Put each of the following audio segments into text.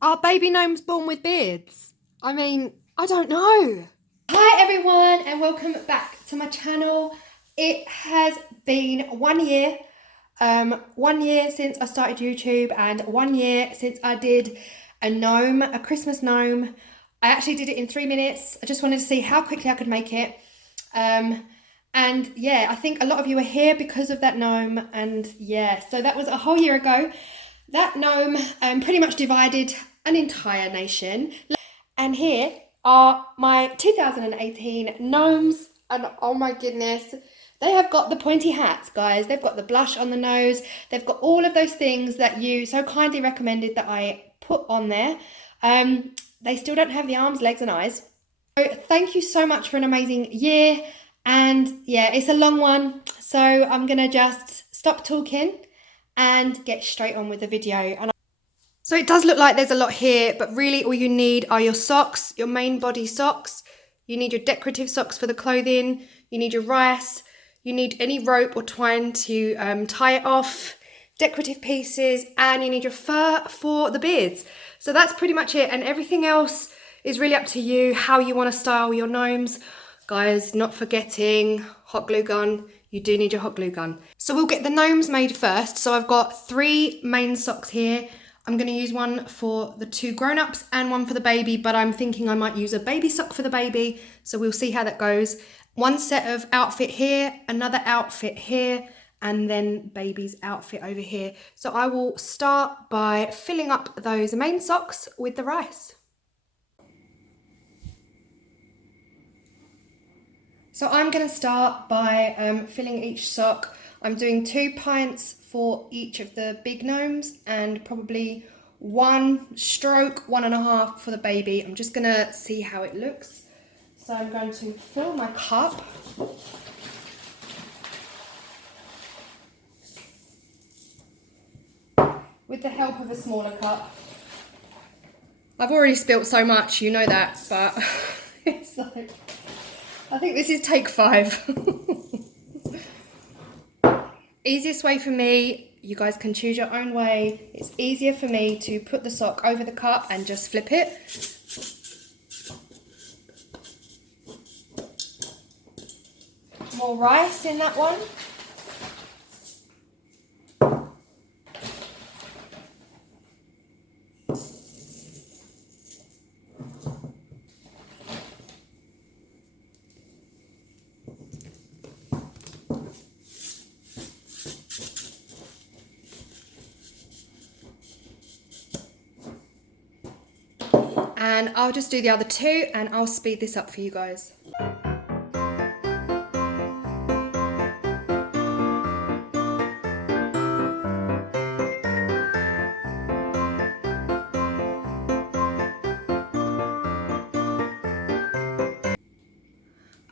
Are baby gnomes born with beards? I mean, I don't know. Hi everyone and welcome back to my channel. It has been 1 year. 1 year since I started YouTube and 1 year since I did a gnome, a Christmas gnome. I actually did it in 3 minutes. I just wanted to see how quickly I could make it. And yeah, I think a lot of you are here because of that gnome. And yeah, so that was a whole year ago. That gnome pretty much divided an entire nation. And here are my 2018 gnomes. And oh my goodness, they have got the pointy hats, guys. They've got the blush on the nose. They've got all of those things that you so kindly recommended that I put on there. They still don't have the arms, legs and eyes. So thank you so much for an amazing year. And yeah, it's a long one. So I'm going to just stop talking and get straight on with the video. So it does look like there's a lot here, but really all you need are your socks, your main body socks. You need your decorative socks for the clothing. You need your rice. You need any rope or twine to tie it off, decorative pieces, and you need your fur for the beards. So that's pretty much it. And everything else is really up to you, how you want to style your gnomes. Guys, not forgetting hot glue gun. You do need your hot glue gun. So we'll get the gnomes made first. So I've got 3 main socks here. I'm going to use one for the 2 grown-ups and one for the baby, but I'm thinking I might use a baby sock for the baby. So we'll see how that goes. One set of outfit here, another outfit here, and then baby's outfit over here. So I will start by filling up those main socks with the rice. So I'm going to start by filling each sock. I'm doing 2 pints for each of the big gnomes and probably 1 stroke, 1.5 for the baby. I'm just going to see how it looks. So I'm going to fill my cup. With the help of a smaller cup. I've already spilt so much, you know that, but it's like, I think this is take 5. Easiest way for me, you guys can choose your own way. It's easier for me to put the sock over the cup and just flip it. More rice in that one. And I'll just do the other 2 and I'll speed this up for you guys.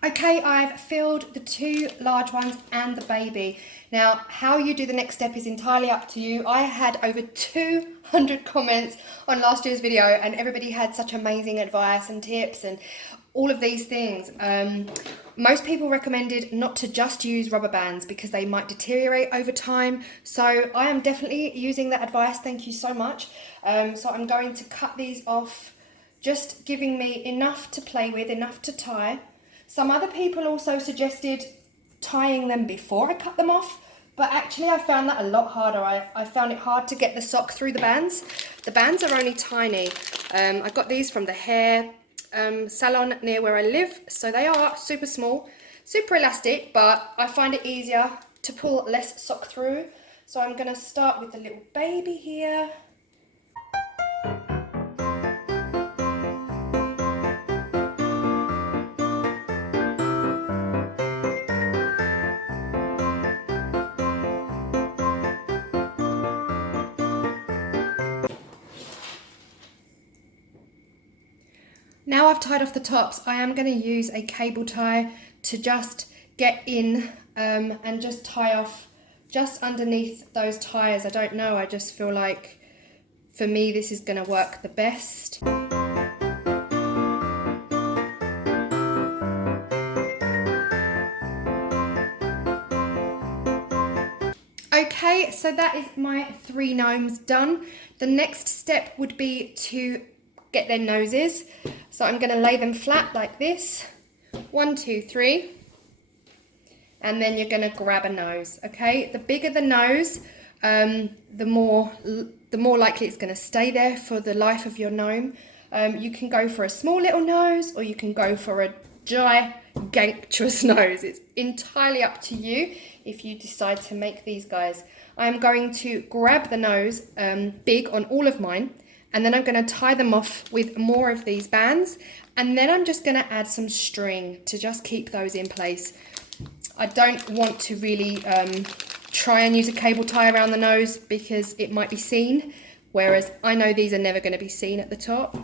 Okay, I've filled the 2 large ones and the baby. Now, how you do the next step is entirely up to you. I had over 200 comments on last year's video and everybody had such amazing advice and tips and all of these things. Most people recommended not to just use rubber bands because they might deteriorate over time. So I am definitely using that advice. Thank you so much. So I'm going to cut these off, just giving me enough to play with, enough to tie. Some other people also suggested tying them before I cut them off, but actually I found that a lot harder. I found it hard to get the sock through the bands. The bands are only tiny. I got these from the hair salon near where I live, so they are super small, super elastic, but I find it easier to pull less sock through. So I'm going to start with the little baby here. Now I've tied off the tops, I am going to use a cable tie to just get in and just tie off just underneath those tires. I don't know, I just feel like for me this is going to work the best. Okay, Okay, so that is my 3 gnomes done. The next step would be to get their noses. So I'm going to lay them flat like this. 1, 2, 3. And then you're going to grab a nose, okay? The bigger the nose, the more likely it's going to stay there for the life of your gnome. You can go for a small little nose, or you can go for a gigantuous nose. It's entirely up to you if you decide to make these guys. I'm going to grab the nose big on all of mine, and then I'm going to tie them off with more of these bands, and then I'm just going to add some string to just keep those in place. I don't want to really try and use a cable tie around the nose because it might be seen, whereas I know these are never going to be seen at the top.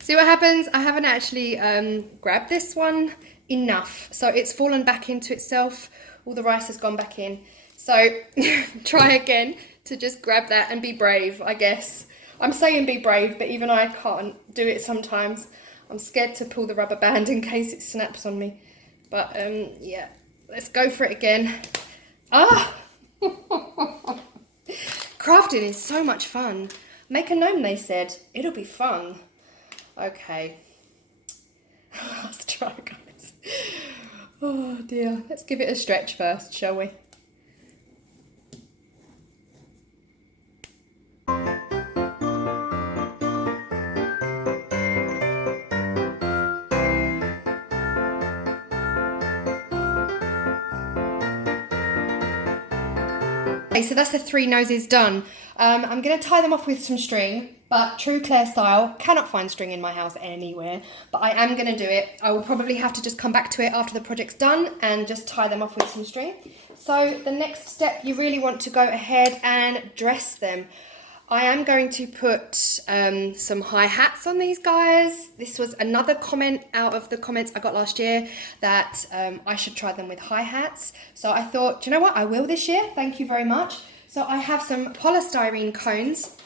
See what happens? I haven't actually grabbed this one enough, so it's fallen back into itself. All the rice has gone back in. So try again to just grab that and be brave, I guess. I'm saying be brave, but even I can't do it sometimes. I'm scared to pull the rubber band in case it snaps on me. But yeah, let's go for it again. Crafting is so much fun. Make a gnome, they said. It'll be fun. Okay. Let's try, guys. Oh dear. Let's give it a stretch first, shall we? Okay, so that's the 3 noses done. I'm going to tie them off with some string, but true Claire style. Cannot find string in my house anywhere, but I am going to do it. I will probably have to just come back to it after the project's done and just tie them off with some string. So the next step, you really want to go ahead and dress them. I am going to put some hi-hats on these guys. This was another comment out of the comments I got last year that I should try them with hi-hats. So I thought, do you know what? I will this year. Thank you very much. So I have some polystyrene cones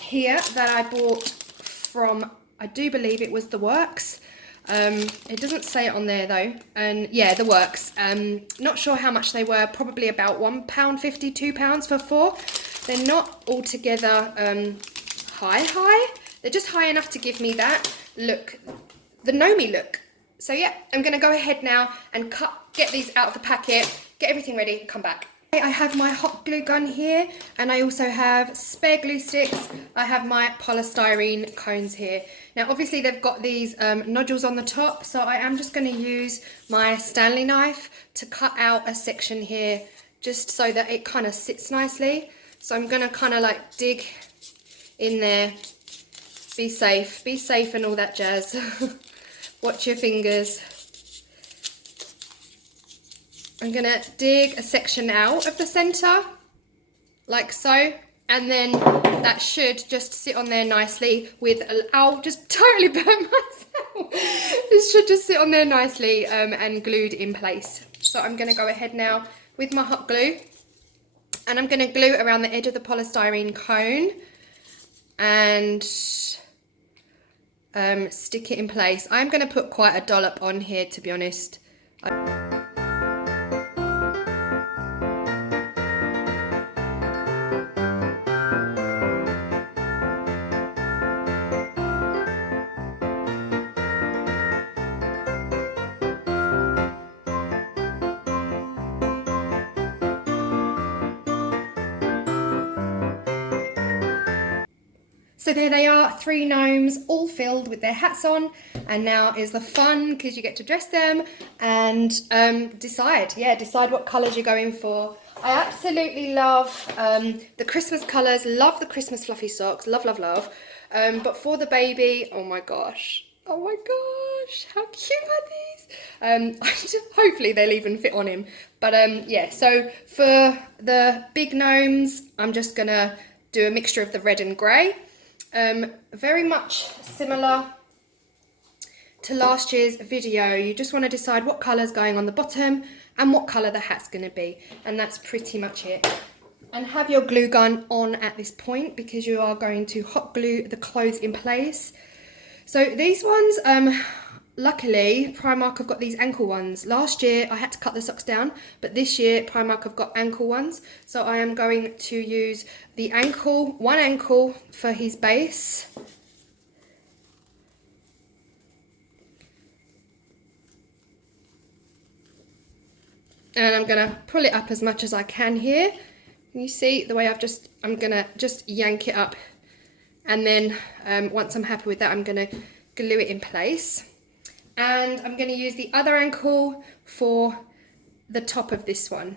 here that I bought from, I do believe it was The Works. It doesn't say it on there though. And yeah, The Works. Not sure how much they were. Probably about £1.50, £2 for 4. They're not altogether high. They're just high enough to give me that look, the Gnome look. So yeah, I'm going to go ahead now and get these out of the packet, get everything ready, come back. I have my hot glue gun here, and I also have spare glue sticks. I have my polystyrene cones here. Now obviously they've got these nodules on the top, so I am just going to use my Stanley knife to cut out a section here just so that it kind of sits nicely. So I'm going to kind of like dig in there. Be safe and all that jazz. Watch your fingers. I'm gonna dig a section out of the center, like so, and then that should just sit on there nicely with, I'll just totally burn myself. This should just sit on there nicely and glued in place. So I'm gonna go ahead now with my hot glue, and I'm gonna glue around the edge of the polystyrene cone and stick it in place. I'm gonna put quite a dollop on here, to be honest. So there they are, 3 gnomes all filled with their hats on, and now is the fun because you get to dress them and decide what colours you're going for. I absolutely love the Christmas colours, love the Christmas fluffy socks, love, love, love. But for the baby, oh my gosh, how cute are these? Hopefully they'll even fit on him. But yeah, so for the big gnomes, I'm just gonna do a mixture of the red and grey. Very much similar to last year's video. You just want to decide what colour's going on the bottom and what colour the hat's going to be, and that's pretty much it. And have your glue gun on at this point because you are going to hot glue the clothes in place. So these ones, luckily Primark have got these ankle ones. Last year I had to cut the socks down, but this year Primark have got ankle ones. So I am going to use the one ankle for his base. And I'm gonna pull it up as much as I can here. You see the way I'm gonna just yank it up, and then once I'm happy with that, I'm gonna glue it in place. And I'm gonna use the other ankle for the top of this one.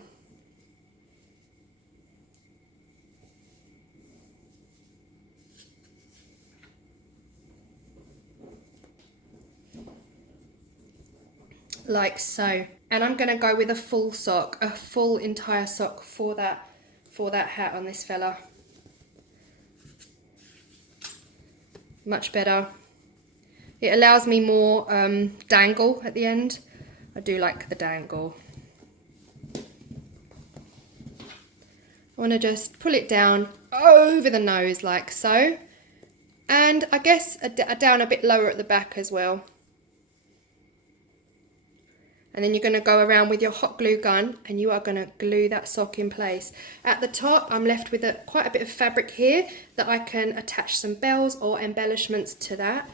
Like so. And I'm gonna go with a full sock, a full entire sock for that hat on this fella. Much better. It allows me more dangle at the end. I do like the dangle. I want to just pull it down over the nose like so. And I guess down a bit lower at the back as well. And then you're going to go around with your hot glue gun and you are going to glue that sock in place. At the top, I'm left with quite a bit of fabric here that I can attach some bells or embellishments to that.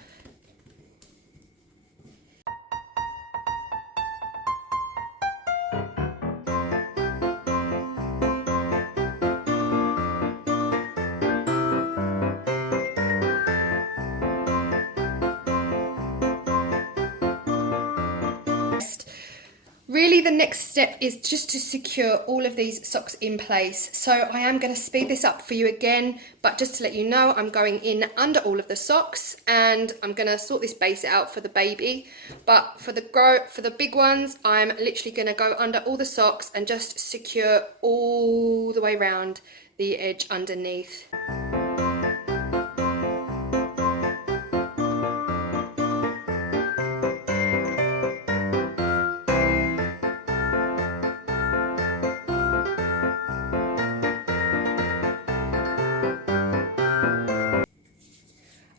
Really, the next step is just to secure all of these socks in place. So I am going to speed this up for you again, but just to let you know, I'm going in under all of the socks and I'm going to sort this base out for the baby. But for the big ones, I'm literally going to go under all the socks and just secure all the way around the edge underneath.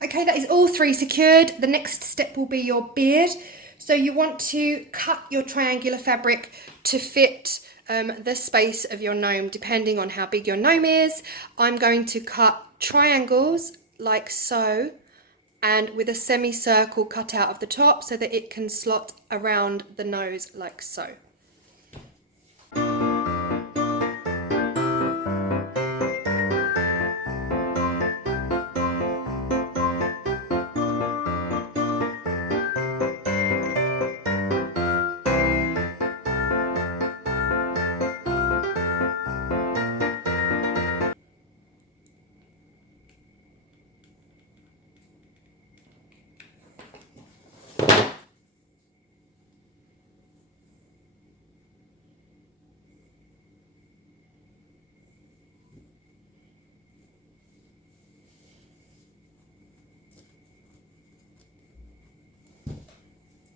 Okay, that is all 3 secured. The next step will be your beard. So you want to cut your triangular fabric to fit the space of your gnome, depending on how big your gnome is. I'm going to cut triangles like so, and with a semicircle cut out of the top so that it can slot around the nose like so.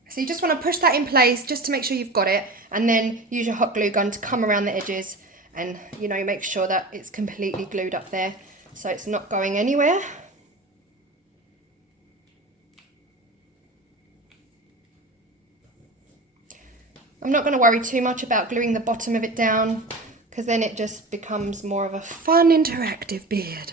So you just want to push that in place just to make sure you've got it, and then use your hot glue gun to come around the edges and, you know, make sure that it's completely glued up there so it's not going anywhere. I'm not going to worry too much about gluing the bottom of it down, because then it just becomes more of a fun interactive beard.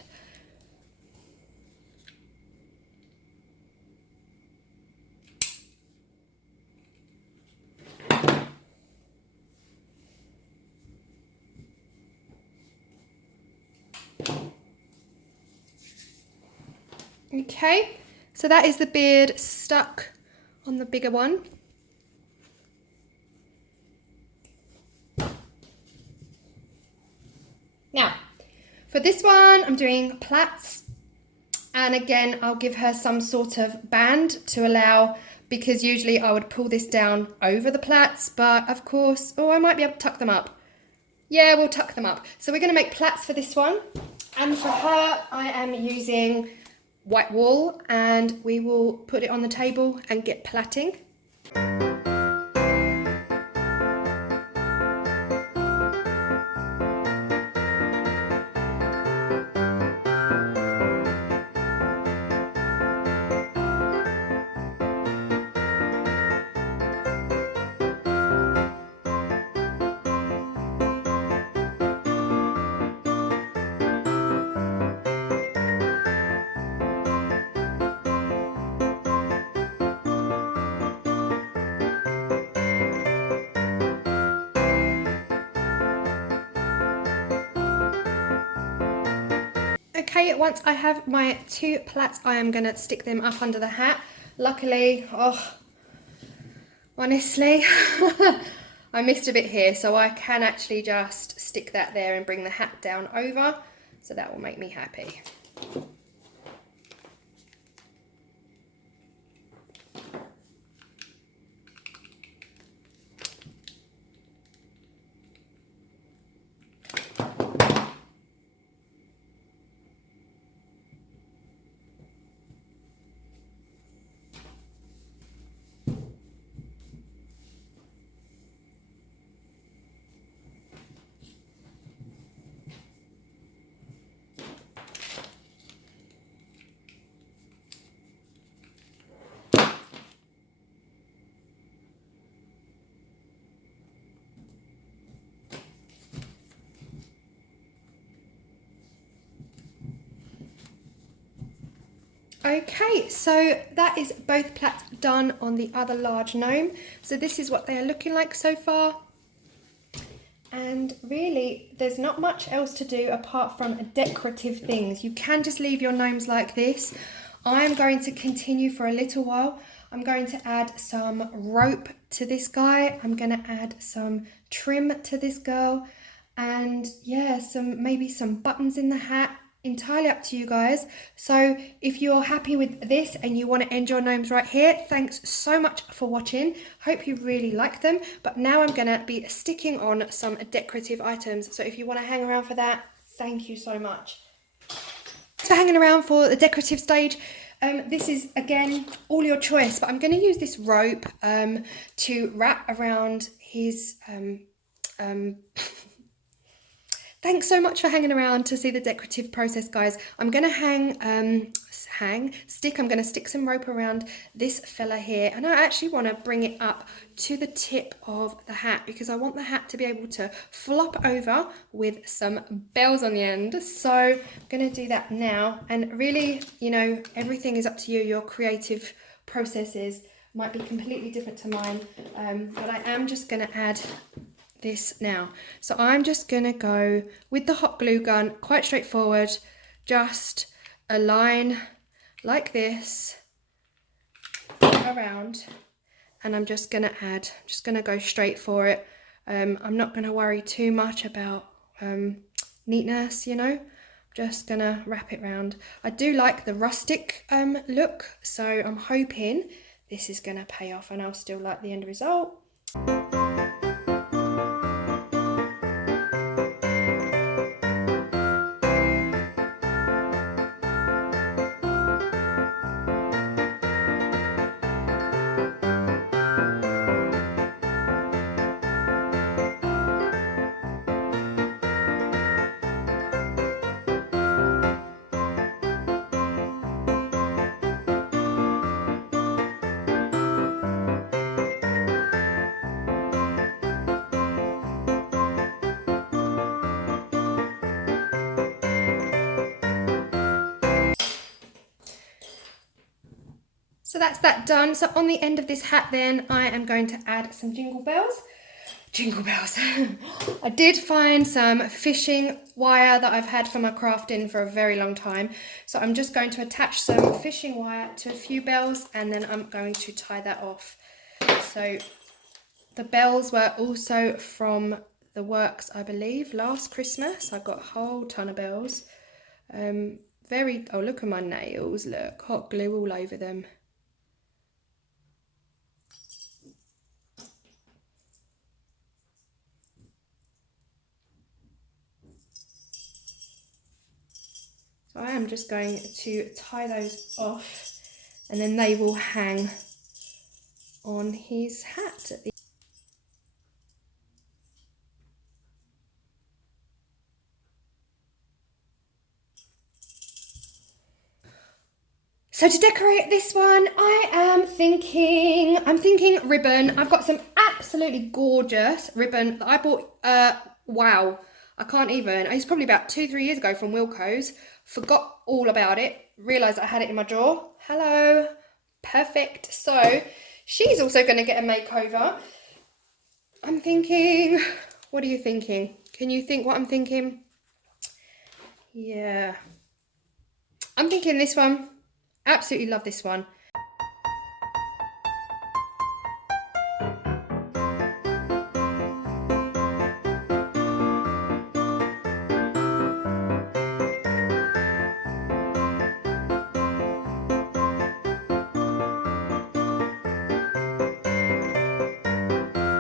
Okay, so that is the beard stuck on the bigger one. Now, for this one, I'm doing plaits, and again, I'll give her some sort of band to allow, because usually I would pull this down over the plaits, but of course, oh, I might be able to tuck them up. Yeah, we'll tuck them up. So we're going to make plaits for this one, and for her, I am using white wool, and we will put it on the table and get plaiting. Okay, once I have my two plaits, I am going to stick them up under the hat. Luckily, oh, honestly, I missed a bit here, so I can actually just stick that there and bring the hat down over. So that will make me happy. Okay, so that is both plaits done on the other large gnome. So this is what they are looking like so far. And really, there's not much else to do apart from decorative things. You can just leave your gnomes like this. I'm going to continue for a little while. I'm going to add some rope to this guy. I'm going to add some trim to this girl. And yeah, maybe some buttons in the hat. Entirely up to you guys. So if you're happy with this and you want to end your gnomes right here, thanks so much for watching. Hope you really like them. But now I'm going to be sticking on some decorative items. So if you want to hang around for that, thank you so much. Thanks for hanging around for the decorative stage. This is, again, all your choice, but I'm going to use this rope to wrap around his... Thanks so much for hanging around to see the decorative process, guys. I'm going to I'm going to stick some rope around this fella here, and I actually want to bring it up to the tip of the hat because I want the hat to be able to flop over with some bells on the end. So I'm going to do that now, and really, you know, everything is up to you. Your creative processes might be completely different to mine, but I am just going to add this now. So I'm just gonna go with the hot glue gun, quite straightforward, just a line like this around, and I'm just gonna go straight for it. I'm not gonna worry too much about neatness, you know, just gonna wrap it round. I do like the rustic look, so I'm hoping this is gonna pay off and I'll still like the end result. So that's that done. So on the end of this hat then, I am going to add some jingle bells. Jingle bells. I did find some fishing wire that I've had for my crafting for a very long time. So I'm just going to attach some fishing wire to a few bells and then I'm going to tie that off. So the bells were also from the works, I believe, last Christmas. I got a whole ton of bells. Oh, look at my nails, look, hot glue all over them. So I am just going to tie those off and then they will hang on his hat at the So to decorate this one, I'm thinking ribbon. I've got some absolutely gorgeous ribbon that I bought, wow, I can't even. It's probably about 2-3 years ago from Wilko's. Forgot all about it. Realised I had it in my drawer. Hello. Perfect. So she's also going to get a makeover. I'm thinking, what are you thinking? Can you think what I'm thinking? Yeah. I'm thinking this one. Absolutely love this one.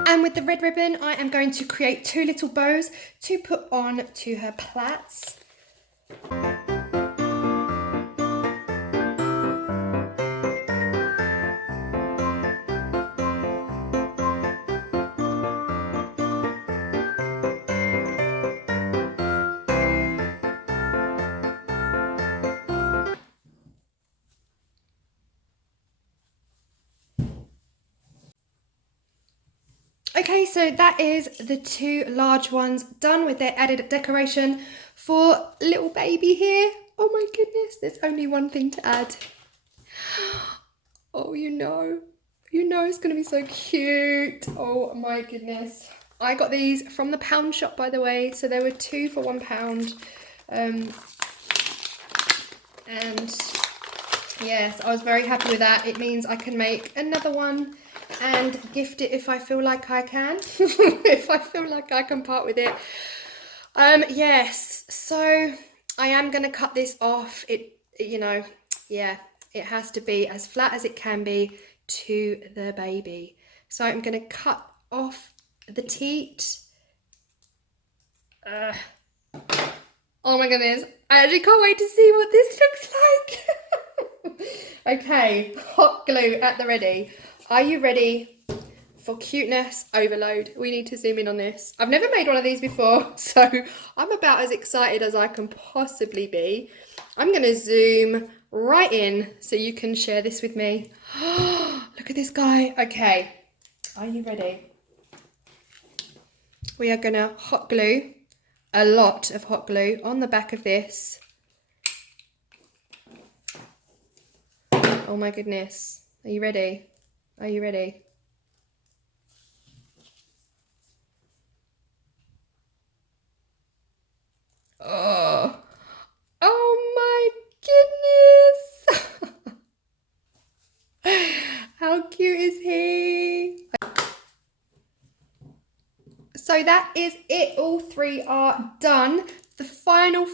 And with the red ribbon, I am going to create 2 little bows to put on to her plaits. Okay, so that is the 2 large ones done with their added decoration for little baby here. Oh my goodness, there's only one thing to add. Oh, you know it's gonna be so cute. Oh my goodness. I got these from the pound shop, by the way, so there were 2 for £1. And yes, I was very happy with that. It means I can make another one and gift it if I feel like I can. If I feel like I can part with it. Yes, so I am going to cut this off. Yeah, it has to be as flat as it can be to the baby. So I'm going to cut off the teat. Oh my goodness, I actually can't wait to see what this looks like. Okay, hot glue at the ready. Are you ready for cuteness overload? We need to zoom in on this. I've never made one of these before, so I'm about as excited as I can possibly be. I'm going to zoom right in so you can share this with me. Look at this guy. Okay, are you ready? We are going to hot glue a lot of hot glue on the back of this. Oh my goodness. Are you ready? Are you ready? Oh, oh my goodness. How cute is he? So that is it. All 3 are done. The final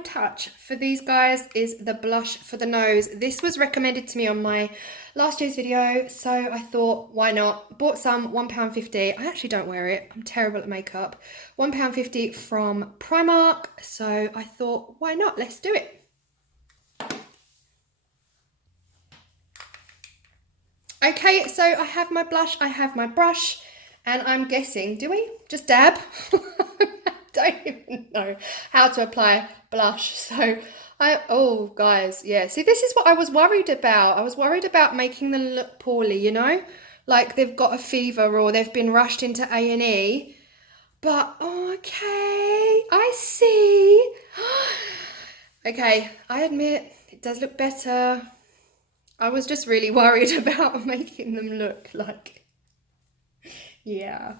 touch for these guys is the blush for the nose. This was recommended to me on my last year's video, so I thought, why not? Bought some, £1.50. I actually don't wear it. I'm terrible at makeup. £1.50 from Primark, so I thought, why not? Let's do it. Okay, so I have my blush, I have my brush, and I'm guessing, do we just dab? I don't even know how to apply blush. So oh guys, yeah, see, this is what I was worried about. I was worried about making them look poorly, you know, like they've got a fever or they've been rushed into A&E. But okay, I see. Okay, I admit it does look better. I was just really worried about making them look like, yeah.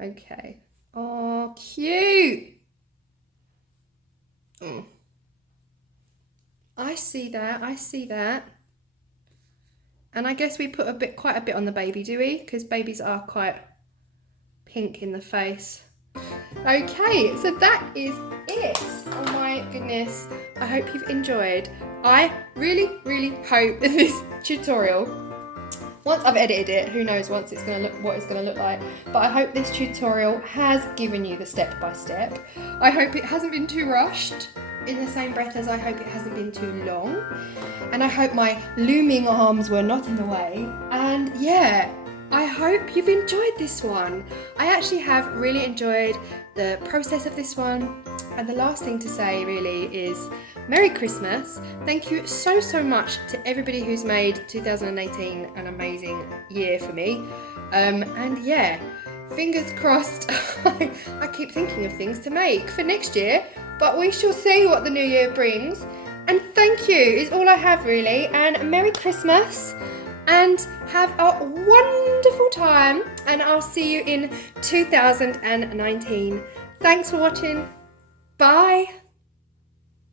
Okay. Oh, cute. Oh. I see that, I see that. And I guess we put quite a bit on the baby, do we? Because babies are quite pink in the face. Okay, so that is it. Oh my goodness. I hope you've enjoyed. I really, really hope this tutorial, once I've edited it, who knows what it's gonna look like, but I hope this tutorial has given you the step-by-step. I hope it hasn't been too rushed, in the same breath as I hope it hasn't been too long. And I hope my looming arms were not in the way. And yeah, I hope you've enjoyed this one. I actually have really enjoyed the process of this one. And the last thing to say really is Merry Christmas. Thank you so, so much to everybody who's made 2018 an amazing year for me. And yeah, fingers crossed. I keep thinking of things to make for next year, but we shall see what the new year brings. And thank you is all I have really. And Merry Christmas. And have a wonderful time, and I'll see you in 2019. Thanks for watching. Bye.